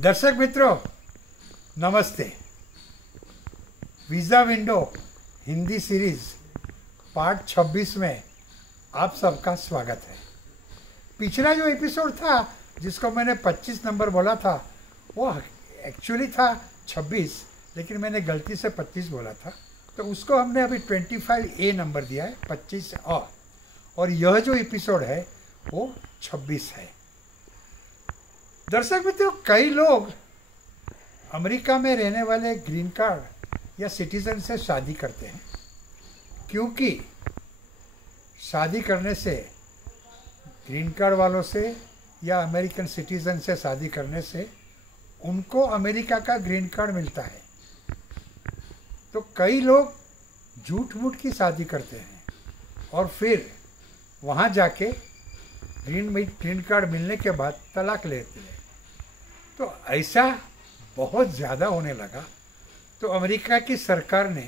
दर्शक मित्रों नमस्ते। Visa window Hindi series part 26 में आप सबका स्वागत है। पिछला जो एपिसोड था जिसको मैंने 25 नंबर बोला था वो एक्चुअली था 26, लेकिन मैंने गलती से 25 बोला था, तो उसको हमने अभी 25A नंबर दिया है, 25 और यह जो एपिसोड है वो 26 है। दर्शक मित्रों, कई लोग अमेरिका में रहने वाले ग्रीन कार्ड या सिटीजन से शादी करते हैं, क्योंकि शादी करने से ग्रीन कार्ड वालों से या अमेरिकन सिटीजन से शादी करने से उनको अमेरिका का ग्रीन कार्ड मिलता है। तो कई लोग झूठ मूठ की शादी करते हैं और फिर वहाँ जाके ग्रीन कार्ड मिलने के बाद तलाक लेते हैं। तो ऐसा बहुत ज़्यादा होने लगा, तो अमेरिका की सरकार ने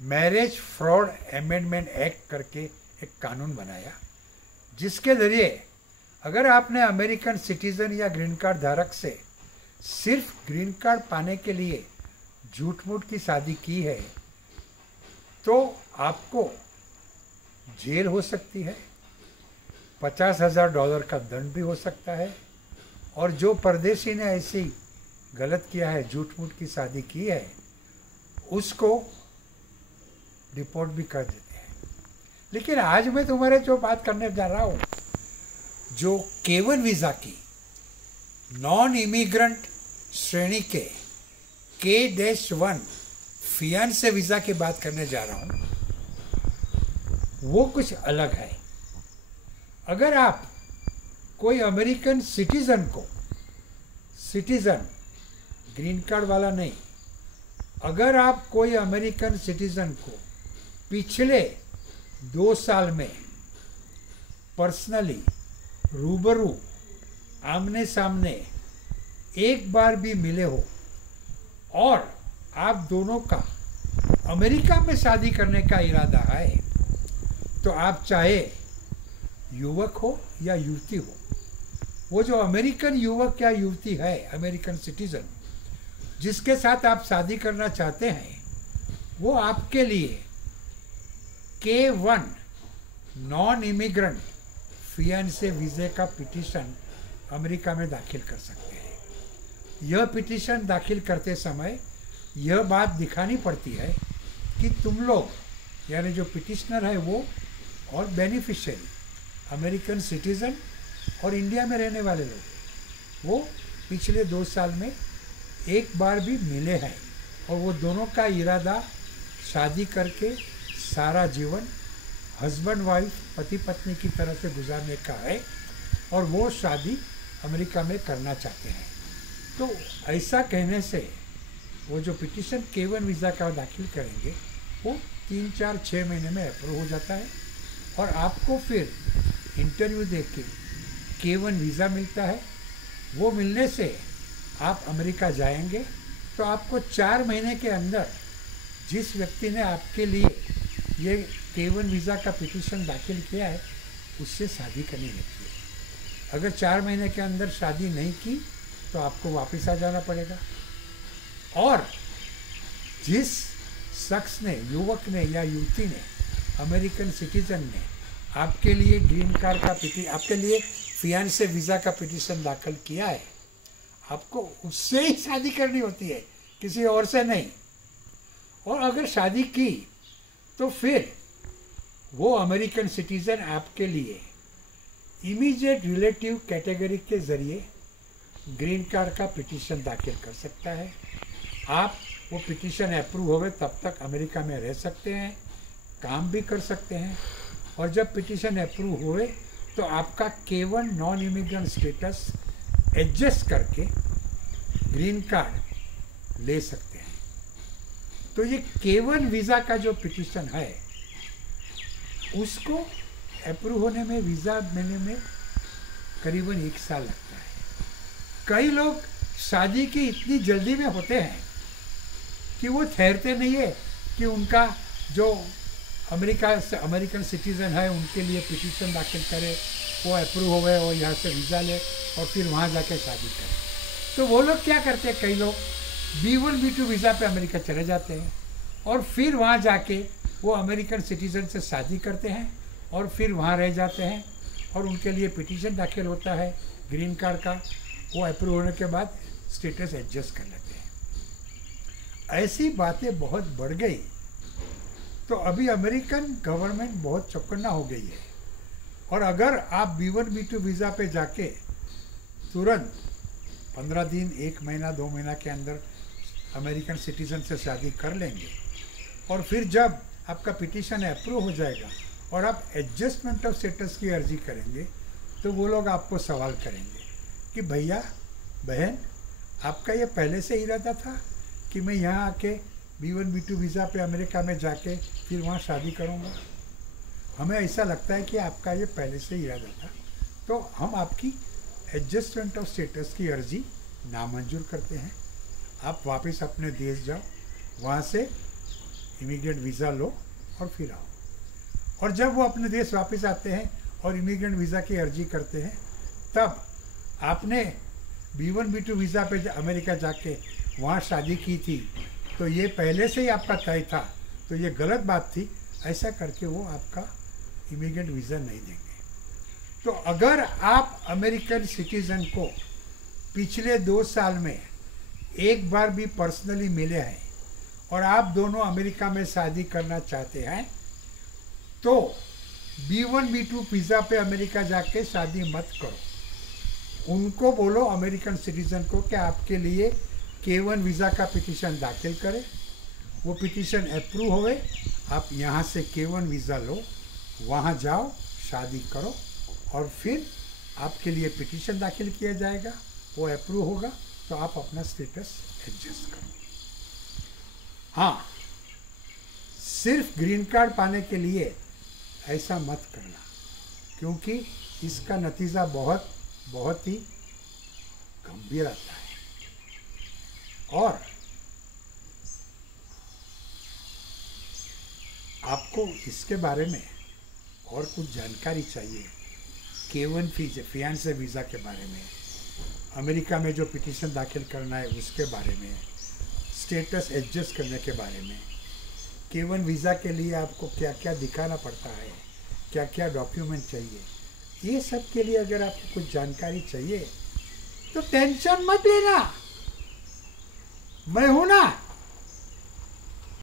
मैरिज फ्रॉड अमेंडमेंट एक्ट करके एक कानून बनाया, जिसके ज़रिए अगर आपने अमेरिकन सिटीज़न या ग्रीन कार्ड धारक से सिर्फ ग्रीन कार्ड पाने के लिए झूठ मूठ की शादी की है तो आपको जेल हो सकती है, $50,000 का दंड भी हो सकता है, और जो परदेशी ने ऐसी गलत किया है, झूठ मूठ की शादी की है, उसको डिपोर्ट भी कर देते हैं। लेकिन आज मैं तुम्हारे जो बात करने जा रहा हूँ, जो K1 वीज़ा की नॉन इमिग्रेंट श्रेणी के K-1 फियांसे वीज़ा की बात करने जा रहा हूँ, वो कुछ अलग है। अगर आप कोई अमेरिकन सिटीज़न ग्रीन कार्ड वाला नहीं, अगर आप कोई अमेरिकन सिटीज़न को पिछले 2 साल में पर्सनली रूबरू आमने सामने एक बार भी मिले हो और आप दोनों का अमेरिका में शादी करने का इरादा है, तो आप चाहे युवक हो या युवती हो, वो जो अमेरिकन युवक या युवती है, अमेरिकन सिटीजन जिसके साथ आप शादी करना चाहते हैं, वो आपके लिए K1 नॉन इमिग्रेंट फियांसे वीज़े का पिटीशन अमेरिका में दाखिल कर सकते हैं। यह पिटीशन दाखिल करते समय यह बात दिखानी पड़ती है कि तुम लोग, यानी जो पिटिशनर है वो और बेनिफिशियरी अमेरिकन सिटीज़न और इंडिया में रहने वाले लोग, वो पिछले 2 साल में एक बार भी मिले हैं, और वो दोनों का इरादा शादी करके सारा जीवन हस्बैंड वाइफ पति पत्नी की तरह से गुजारने का है, और वो शादी अमेरिका में करना चाहते हैं। तो ऐसा कहने से वो जो पिटीशन K1 वीज़ा का दाखिल करेंगे वो 3, 4, 6 महीने में अप्रूव हो जाता है, और आपको फिर इंटरव्यू दे के K1 वीज़ा मिलता है। वो मिलने से आप अमेरिका जाएंगे, तो आपको 4 महीने के अंदर जिस व्यक्ति ने आपके लिए ये K1 वीज़ा का पिटीशन दाखिल किया है उससे शादी करनी रहती है। अगर 4 महीने के अंदर शादी नहीं की तो आपको वापस आ जाना पड़ेगा, और जिस शख्स ने, युवक ने या युवती ने, अमेरिकन सिटीजन ने आपके लिए ग्रीन कार्ड का आपके लिए फियांसे वीज़ा का पिटीशन दाखिल किया है, आपको उससे ही शादी करनी होती है, किसी और से नहीं। और अगर शादी की तो फिर वो अमेरिकन सिटीज़न आपके लिए इमीडिएट रिलेटिव कैटेगरी के ज़रिए ग्रीन कार्ड का पिटीशन दाखिल कर सकता है। आप वो पिटीशन अप्रूव हो गए तब तक अमेरिका में रह सकते हैं, काम भी कर सकते हैं, और जब पिटीशन अप्रूव हुए तो आपका K1 non immigrant status adjust करके ग्रीन कार्ड ले सकते हैं। तो ये K1 वीज़ा का जो पिटीशन है उसको अप्रूव होने में, वीज़ा मिलने में करीबन 1 साल लगता है। कई लोग शादी की इतनी जल्दी में होते हैं कि वो ठहरते नहीं है कि उनका जो अमेरिकन सिटीज़न है उनके लिए पिटीशन दाखिल करे, वो अप्रूव हो गए और यहाँ से वीज़ा ले और फिर वहाँ जाके शादी करें। तो वो लोग क्या करते हैं, कई लोग B1 B2 वीज़ा पे अमेरिका चले जाते हैं और फिर वहाँ जाके वो अमेरिकन सिटीज़न से शादी करते हैं और फिर वहाँ रह जाते हैं और उनके लिए पिटीशन दाखिल होता है ग्रीन कार्ड का। वो अप्रूव होने के बाद स्टेटस एडजस्ट कर लेते हैं। ऐसी बातें बहुत बढ़ गई तो अभी अमेरिकन गवर्नमेंट बहुत चौकन्ना हो गई है। और अगर आप B1 B2 वीज़ा पे जाके तुरंत 15 दिन, 1 महीना, 2 महीना के अंदर अमेरिकन सिटीज़न से शादी कर लेंगे और फिर जब आपका पिटीशन अप्रूव हो जाएगा और आप एडजस्टमेंट ऑफ स्टेटस की अर्जी करेंगे तो वो लोग आपको सवाल करेंगे कि भैया बहन, आपका ये पहले से इरादा था कि मैं यहाँ आके B1 B2 वीज़ा पे अमेरिका में जाके फिर वहाँ शादी करूँगा? हमें ऐसा लगता है कि आपका ये पहले से इरादा था, तो हम आपकी एडजस्टमेंट ऑफ स्टेटस की अर्जी नामंजूर करते हैं। आप वापस अपने देश जाओ, वहाँ से इमिग्रेंट वीज़ा लो और फिर आओ। और जब वो अपने देश वापस आते हैं और इमिग्रेंट वीज़ा की अर्जी करते हैं, तब आपने B1 B2 वीज़ा पे अमेरिका जाके वहाँ शादी की थी तो ये पहले से ही आपका तय था, तो ये गलत बात थी। ऐसा करके वो आपका इमिग्रेंट वीज़ा नहीं देंगे। तो अगर आप अमेरिकन सिटीज़न को पिछले 2 साल में एक बार भी पर्सनली मिले हैं और आप दोनों अमेरिका में शादी करना चाहते हैं तो B1 B2 वीज़ा पे अमेरिका जाके शादी मत करो। उनको बोलो, अमेरिकन सिटीज़न को, कि आपके लिए K1 वीज़ा का पिटीशन दाखिल करें। वो पिटीशन अप्रूव होए, आप यहाँ से K1 वीज़ा लो, वहाँ जाओ, शादी करो और फिर आपके लिए पिटीशन दाखिल किया जाएगा, वो अप्रूव होगा तो आप अपना स्टेटस एडजस्ट करो। हाँ, सिर्फ ग्रीन कार्ड पाने के लिए ऐसा मत करना, क्योंकि इसका नतीजा बहुत ही गंभीर आता है। और आपको इसके बारे में और कुछ जानकारी चाहिए, K1 फियांसे वीज़ा के बारे में, अमेरिका में जो पिटीशन दाखिल करना है उसके बारे में, स्टेटस एडजस्ट करने के बारे में, K1 वीज़ा के लिए आपको क्या क्या दिखाना पड़ता है, क्या क्या डॉक्यूमेंट चाहिए, ये सब के लिए अगर आपको कुछ जानकारी चाहिए तो टेंशन मत लेना, मैं हूं ना।